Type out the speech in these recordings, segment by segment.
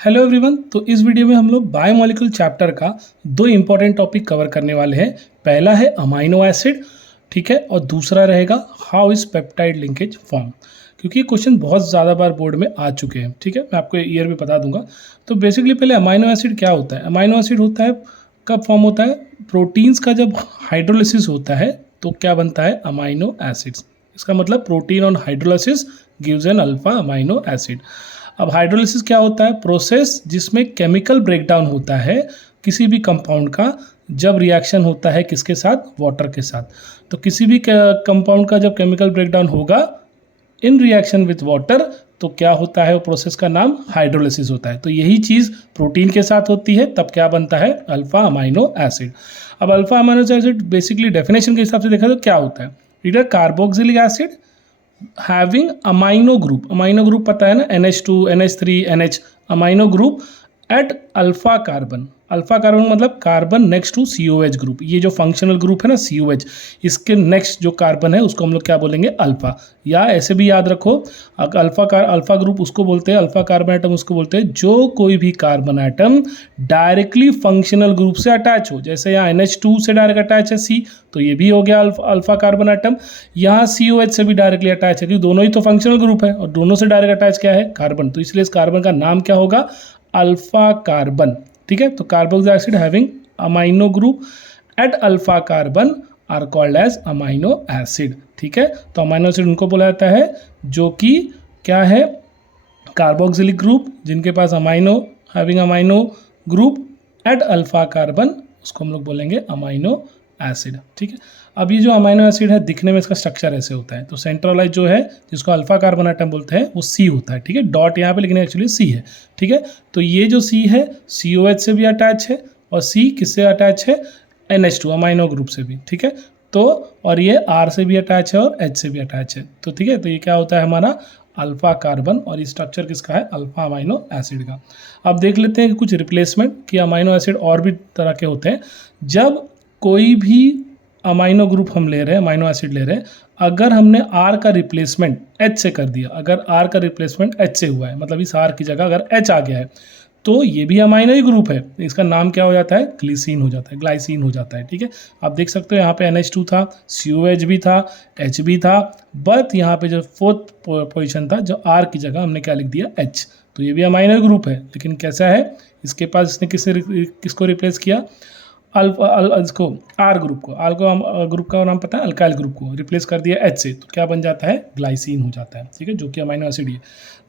Hello everyone. तो इस video में हम लोग बायोमोलिक्यूल चैप्टर का दो इंपॉर्टेंट टॉपिक कवर करने वाले हैं। पहला है अमाइनो एसिड, ठीक है, और दूसरा रहेगा how is peptide linkage form. क्योंकि क्वेश्चन बहुत ज़्यादा बार बोर्ड में आ चुके हैं, ठीक है, मैं आपको ईयर भी बता दूंगा। तो बेसिकली पहले अमाइनो एसिड क्या होता है। अमाइनो एसिड होता है, कब फॉर्म होता है, प्रोटीन्स का जब हाइड्रोलिसिस होता है तो क्या बनता है, अमाइनो एसिड्स। इसका मतलब protein on hydrolysis gives an alpha amino acid. अब हाइड्रोलिसिस क्या होता है, प्रोसेस जिसमें केमिकल ब्रेकडाउन होता है किसी भी कंपाउंड का, जब रिएक्शन होता है किसके साथ, वाटर के साथ। तो किसी भी कंपाउंड का जब केमिकल ब्रेकडाउन होगा इन रिएक्शन विथ वाटर तो क्या होता है, वो प्रोसेस का नाम हाइड्रोलिसिस होता है। तो यही चीज़ प्रोटीन के साथ होती है, तब क्या बनता है, अल्फा अमाइनो एसिड। अब alpha amino acid basically definition के हिसाब से देखा तो क्या होता है, it is carboxylic acid having amino group. Amino group पता है ना, NH2 NH3 NH, amino group at alpha carbon. Alpha carbon मतलब carbon next to COH group. ये जो फंक्शनल ग्रुप है ना COH, इसके नेक्स्ट जो कार्बन है उसको हम लोग क्या बोलेंगे, अल्फा। या ऐसे भी याद रखो, अल्फा ग्रुप उसको बोलते हैं, अल्फा कार्बन आइटम उसको बोलते हैं जो कोई भी carbon atom directly functional group से अटैच हो। जैसे यहाँ NH2 से डायरेक्ट अटैच है C, तो ये भी हो गया अल्फा कार्बन आइटम। यहाँ COH से भी डायरेक्टली अटैच है, क्योंकि दोनों ही तो फंक्शनल ग्रुप है और दोनों से डायरेक्ट अटैच क्या है, कार्बन। तो इसलिए इस कार्बन का नाम क्या होगा, अल्फा कार्बन। ठीक है, तो carboxylic acid having amino group at alpha carbon are called as amino acid. ठीक है, तो अमाइनो एसिड उनको बोला जाता है जो कि क्या है, कार्बोक्सिलिक ग्रुप जिनके पास amino having amino group at alpha carbon, उसको हम लोग बोलेंगे अमाइनो एसिड। ठीक है, अब ये जो अमाइनो एसिड है दिखने में इसका स्ट्रक्चर ऐसे होता है। तो सेंट्रोलाइज जो है जिसको अल्फा कार्बन आइटम बोलते हैं वो C होता है। ठीक है, डॉट यहाँ पे लेकिन एक्चुअली C है। ठीक है, तो ये जो C है COH से भी अटैच है और C किससे अटैच है, NH2 अमाइनो ग्रुप से भी। ठीक है, तो और ये R से भी अटैच है और H से भी अटैच है। तो ठीक है, तो ये क्या होता है हमारा अल्फा कार्बन, और ये स्ट्रक्चर किसका है, अल्फा अमाइनो एसिड का। अब देख लेते हैं कि कुछ रिप्लेसमेंट कि अमाइनो एसिड और भी तरह के होते हैं। जब कोई भी अमाइनो ग्रुप हम ले रहे हैं, अमाइनो एसिड ले रहे हैं, अगर हमने R का रिप्लेसमेंट H से कर दिया, अगर R का रिप्लेसमेंट H से हुआ है, मतलब इस R की जगह अगर H आ गया है, तो ये भी अमाइनो ही ग्रुप है। इसका नाम क्या हो जाता है, ग्लिसिन हो जाता है, ग्लाइसिन हो जाता है। ठीक है, आप देख सकते हो यहाँ पे NH2 था, COH भी था, H भी था, बट यहाँ पे जो फोर्थ पोजिशन था, जो R की जगह हमने क्या लिख दिया, H। तो ये भी अमाइनो ग्रुप है, लेकिन कैसा है, इसके पास इसने किसको रिप्लेस किया, इसको आर ग्रुप को, ग्रुप का नाम पता है, अल्काइल ग्रुप को रिप्लेस कर दिया H से, तो क्या बन जाता है, ग्लाइसिन हो जाता है। ठीक है, जो कि अमाइनो एसिड है।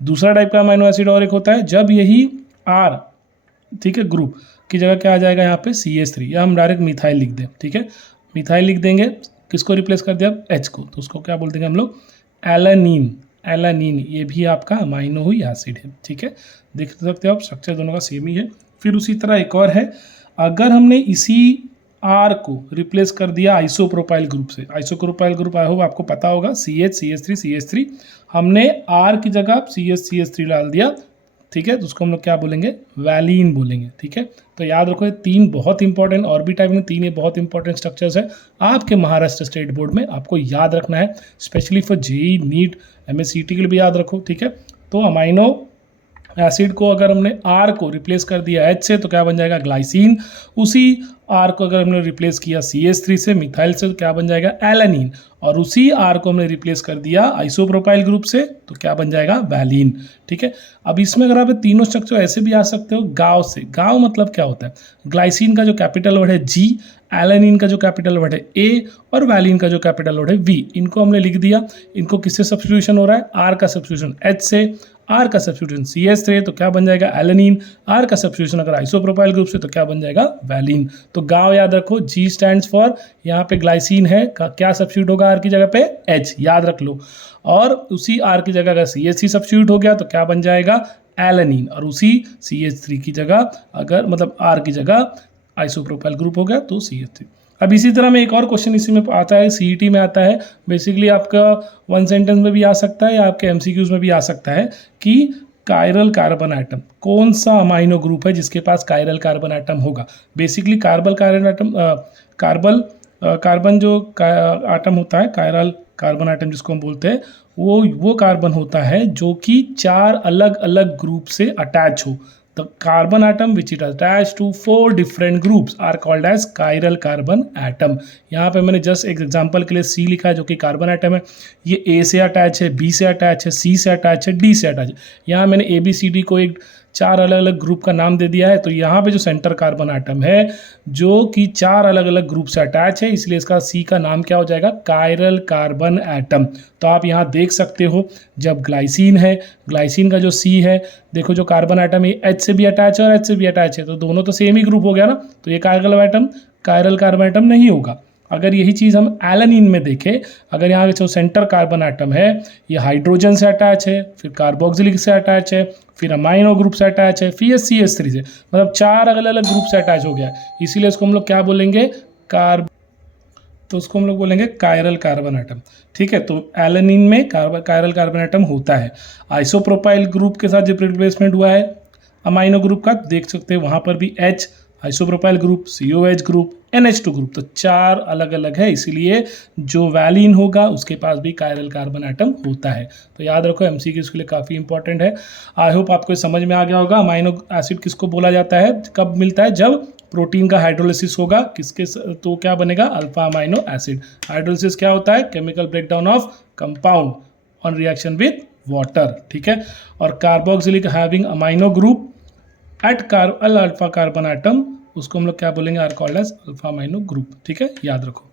दूसरा टाइप का अमाइनो एसिड और एक होता है, जब यही R, ठीक है, ग्रुप की जगह क्या आ जाएगा यहाँ पे CH3, या हम डायरेक्ट मिथाइल लिख दें। ठीक है, मिथाइल लिख देंगे, किसको रिप्लेस कर दिया, H को, तो उसको क्या बोल देंगे हम लोग, एलानीन। एलानीन ये भी आपका अमाइनो ही एसिड है। ठीक है, देख सकते हो आप, स्ट्रक्चर दोनों का सेम ही है। फिर उसी तरह एक और है, अगर हमने इसी R को रिप्लेस कर दिया आइसोप्रोपाइल ग्रुप से, आइसोप्रोपाइल ग्रुप आई होप आपको पता होगा, CH CH3 हमने R की जगह CH3 डाल दिया। ठीक है, तो उसको हम लोग क्या बोलेंगे, वैलीन बोलेंगे। ठीक है, तो याद रखो ये तीन बहुत इंपॉर्टेंट, और भी टाइप में तीन ये बहुत इंपॉर्टेंट स्ट्रक्चर्स है आपके महाराष्ट्र स्टेट बोर्ड में, आपको याद रखना है, specially for JEE NEET MSCT के लिए भी याद रखो। ठीक है, तो अमाइनो एसिड को अगर हमने R को रिप्लेस कर दिया H से तो क्या बन जाएगा, ग्लाइसिन। उसी R को अगर हमने रिप्लेस किया CH3 से, मिथाइल से, तो क्या बन जाएगा, एलानीन। और उसी R को हमने रिप्लेस कर दिया आइसोप्रोपाइल ग्रुप से, तो क्या बन जाएगा, वैलीन। ठीक है, अब इसमें अगर आप तीनों स्ट्रक्चर ऐसे भी आ सकते हो, गाँव से। गाँव मतलब क्या होता है, ग्लाइसिन का जो कैपिटल वर्ड है G, एलानीन का जो कैपिटल वर्ड है A, और वैलीन का जो कैपिटल वर्ड है V, इनको हमने लिख दिया। इनको किससे सब्स्टिट्यूशन हो रहा है, R का सब्स्टिट्यूशन H से, R का सब्स्टिट्यूशन CH से, तो क्या बन जाएगा, एलानीन। R का सब्स्टिट्यूशन अगर आइसोप्रोपाइल ग्रुप से तो क्या बन जाएगा, वैलीन। तो गाँव याद रखो, G स्टैंड्स फॉर, यहाँ पे ग्लाइसिन है, क्या सब्स्टिट्यूट होगा R की जगह पे, H, याद रख लो। और उसी R की जगह अगर CH3 सब्स्टिट्यूट हो गया तो क्या बन जाएगा, एलानीन। और उसी CH3 की जगह अगर, मतलब R की जगह आइसोप्रोपाइल ग्रुप हो गया तो CH3। अब इसी तरह में एक और क्वेश्चन इसी में आता है, CET में आता है, बेसिकली आपका वन सेंटेंस में भी आ सकता है या आपके MCQs में भी आ सकता है कि कायरल कार्बन आइटम, कौन सा अमाइनो ग्रुप है जिसके पास कायरल कार्बन आइटम होगा। बेसिकली कार्बन जो आटम होता है, कायरल कार्बन आइटम जिसको हम बोलते हैं, वो कार्बन होता है जो कि 4 अलग अलग ग्रुप से अटैच हो। The carbon atom which it attach to 4 different groups are called as chiral carbon atom. यहाँ पे मैंने जस्ट एक एग्जांपल के लिए सी लिखा है जो कि कार्बन एटम है। ये ए से अटैच है, बी से अटैच है, सी से अटैच है, डी से अटैच है। यहाँ मैंने ए बी सी डी को एक 4 अलग अलग ग्रुप का नाम दे दिया है। तो यहाँ पे जो सेंटर कार्बन एटम है जो कि 4 अलग अलग ग्रुप से अटैच है, इसलिए इसका सी का नाम क्या हो जाएगा, कायरल कार्बन एटम। तो आप यहाँ देख सकते हो जब ग्लाइसिन है, ग्लाइसिन का जो सी है, देखो जो कार्बन एटम है एच से भी अटैच है और एच से भी अटैच है, तो दोनों तो सेम ही ग्रुप हो गया ना, तो ये कायरल कार्बन एटम नहीं होगा। अगर यही चीज़ हम एलानिन में देखें, अगर यहाँ जो सेंटर कार्बन एटम है ये हाइड्रोजन से अटैच है, फिर कार्बोक्सिलिक से अटैच है, फिर अमाइनो ग्रुप से अटैच है, फिर CH3 से, मतलब 4 अलग अलग ग्रुप से अटैच हो गया है, इसीलिए इसको हम लोग क्या बोलेंगे, तो उसको हम लोग बोलेंगे कायरल कार्बन एटम। ठीक है, तो एलानिन में कायरल कार्बन एटम होता है। आइसोप्रोपाइल ग्रुप के साथ जब रिप्लेसमेंट हुआ है अमाइनो ग्रुप का, देख सकते हैं वहाँ पर भी H, isopropyl group, COH group, NH2 group, तो 4 अलग अलग है, इसीलिए जो वैलिन होगा उसके पास भी कायरल कार्बन एटम होता है। तो याद रखो, MCQ के लिए काफ़ी इंपॉर्टेंट है। आई होप आपको समझ में आ गया होगा। अमाइनो एसिड किसको बोला जाता है, कब मिलता है, जब प्रोटीन का हाइड्रोलिसिस होगा, किसके, तो क्या बनेगा, अल्फा अमाइनो एसिड। हाइड्रोलिसिस क्या होता है, chemical breakdown of compound on reaction with water. ठीक है, और carboxylic having amino group at alpha carbon atom, उसको हम लोग क्या बोलेंगे, are called as alpha amino group. ठीक है, याद रखो।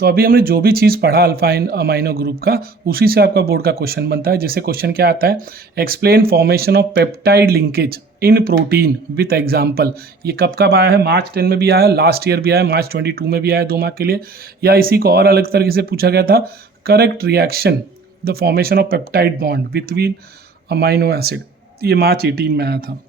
तो अभी हमने जो भी चीज़ पढ़ा अल्फा अमाइनो ग्रुप का, उसी से आपका बोर्ड का क्वेश्चन बनता है। जैसे क्वेश्चन क्या आता है, explain formation of peptide linkage in protein with example. ये कब कब आया है, मार्च 10 में भी आया है, लास्ट ईयर भी आया है, मार्च 22 में भी आया है 2 मार्क के लिए, या इसी को और अलग तरीके से पूछा गया था, correct reaction the formation of peptide bond between amino acid, ये मार्च 18 में आया था।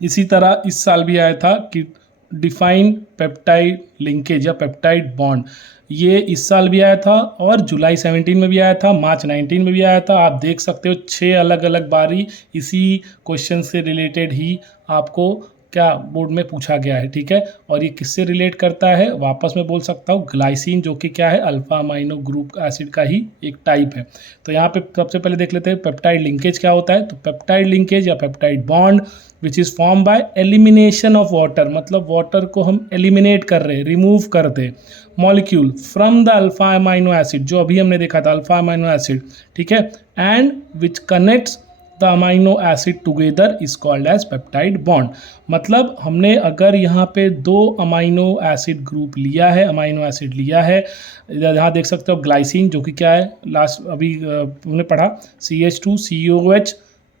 इसी तरह इस साल भी आया था कि डिफाइन पेप्टाइड लिंकेज या पेप्टाइड बॉन्ड, ये इस साल भी आया था और जुलाई 17 में भी आया था, मार्च 19 में भी आया था। आप देख सकते हो 6 अलग अलग बारी इसी क्वेश्चन से रिलेटेड ही आपको क्या बोर्ड में पूछा गया है। ठीक है, और ये किससे रिलेट करता है, वापस मैं बोल सकता हूँ, ग्लाइसिन, जो कि क्या है, अल्फा अमाइनो ग्रुप एसिड का ही एक टाइप है। तो यहाँ पे सबसे पहले देख लेते हैं पेप्टाइड लिंकेज क्या होता है। तो पेप्टाइड लिंकेज या peptide bond which is form by elimination of water, मतलब वाटर को हम एलिमिनेट कर रहे हैं, रिमूव कर दे molecule from the alpha amino acid, जो अभी हमने देखा था अल्फा अमाइनो एसिड। ठीक है, and which connects the amino acid together is called as peptide bond. मतलब हमने अगर यहाँ पे 2 अमाइनो एसिड ग्रुप लिया है, अमाइनो एसिड लिया है, यहाँ देख सकते हो ग्लाइसिन, जो कि क्या है, लास्ट अभी हमने पढ़ा CH2 COH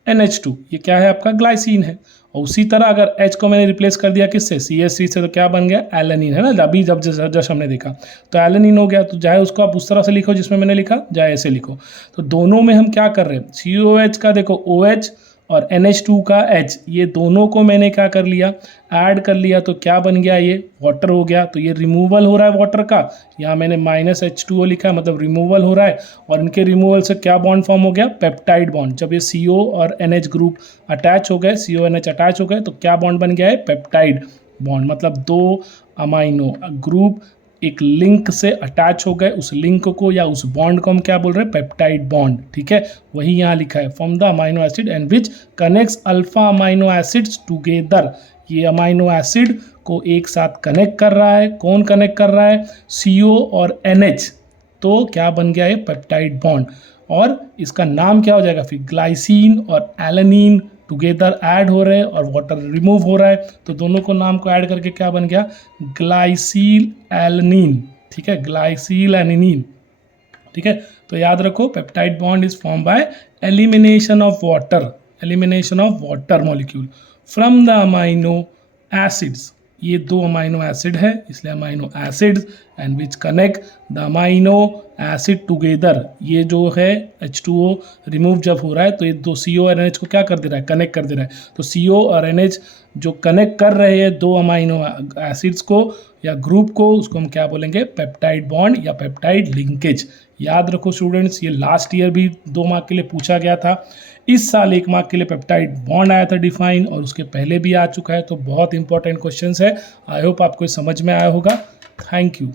NH2, ये क्या है, आपका ग्लाइसिन है। और उसी तरह अगर H को मैंने रिप्लेस कर दिया किससे, CH3 से, तो क्या बन गया, एलानिन, है ना, अभी जब जस्ट हमने देखा तो एलानिन हो गया। तो चाहे उसको आप उस तरह से लिखो जिसमें मैंने लिखा, चाहे ऐसे लिखो। तो दोनों में हम क्या कर रहे हैं, COH का देखो OH और NH2 का H, ये दोनों को मैंने क्या कर लिया, ऐड कर लिया, तो क्या बन गया, ये वाटर हो गया। तो ये रिमूवल हो रहा है वाटर का, यहाँ मैंने -H2O लिखा है, मतलब रिमूवल हो रहा है, और इनके रिमूवल से क्या बॉन्ड फॉर्म हो गया, पेप्टाइड बॉन्ड। जब ये CO और NH ग्रुप अटैच हो गए, CO NH अटैच हो गए, तो क्या बॉन्ड बन गया है, पेप्टाइड बॉन्ड। मतलब 2 अमाइनो ग्रुप एक लिंक से अटैच हो गए, उस लिंक को या उस बॉन्ड को हम क्या बोल रहे हैं, पेप्टाइड बॉन्ड। ठीक है, वही यहाँ लिखा है, from the amino acid and which connects alpha amino acids together. ये अमाइनो एसिड को एक साथ कनेक्ट कर रहा है, कौन कनेक्ट कर रहा है, CO और NH, तो क्या बन गया है, पेप्टाइड बॉन्ड। और इसका नाम क्या हो जाएगा, फिर ग्लाइसिन और एलानिन टुगेदर ऐड हो रहे हैं और वाटर रिमूव हो रहा है, तो दोनों को नाम को ऐड करके क्या बन गया, ग्लाइसिल एलानिन। ठीक है, ग्लाइसिल एलानिन। ठीक है, तो याद रखो, peptide bond is form by elimination of water molecule from the amino acids. ये 2 अमाइनो एसिड है, इसलिए amino acids, and which connect the amino acid together. ये जो है H2O रिमूव जब हो रहा है, तो ये 2 CO और NH को क्या कर दे रहा है, कनेक्ट कर दे रहा है। तो CO और NH जो कनेक्ट कर रहे हैं 2 अमाइनो एसिड्स को या ग्रुप को, उसको हम क्या बोलेंगे, पेप्टाइड बॉन्ड या पेप्टाइड लिंकेज। याद रखो स्टूडेंट्स, ये लास्ट ईयर भी 2 मार्क के लिए पूछा गया था, इस साल 1 मार्क के लिए पेप्टाइड बॉन्ड आया था डिफाइन, और उसके पहले भी आ चुका है। तो बहुत इंपॉर्टेंट क्वेश्चन है। आई होप आपको समझ में आया होगा। Thank you.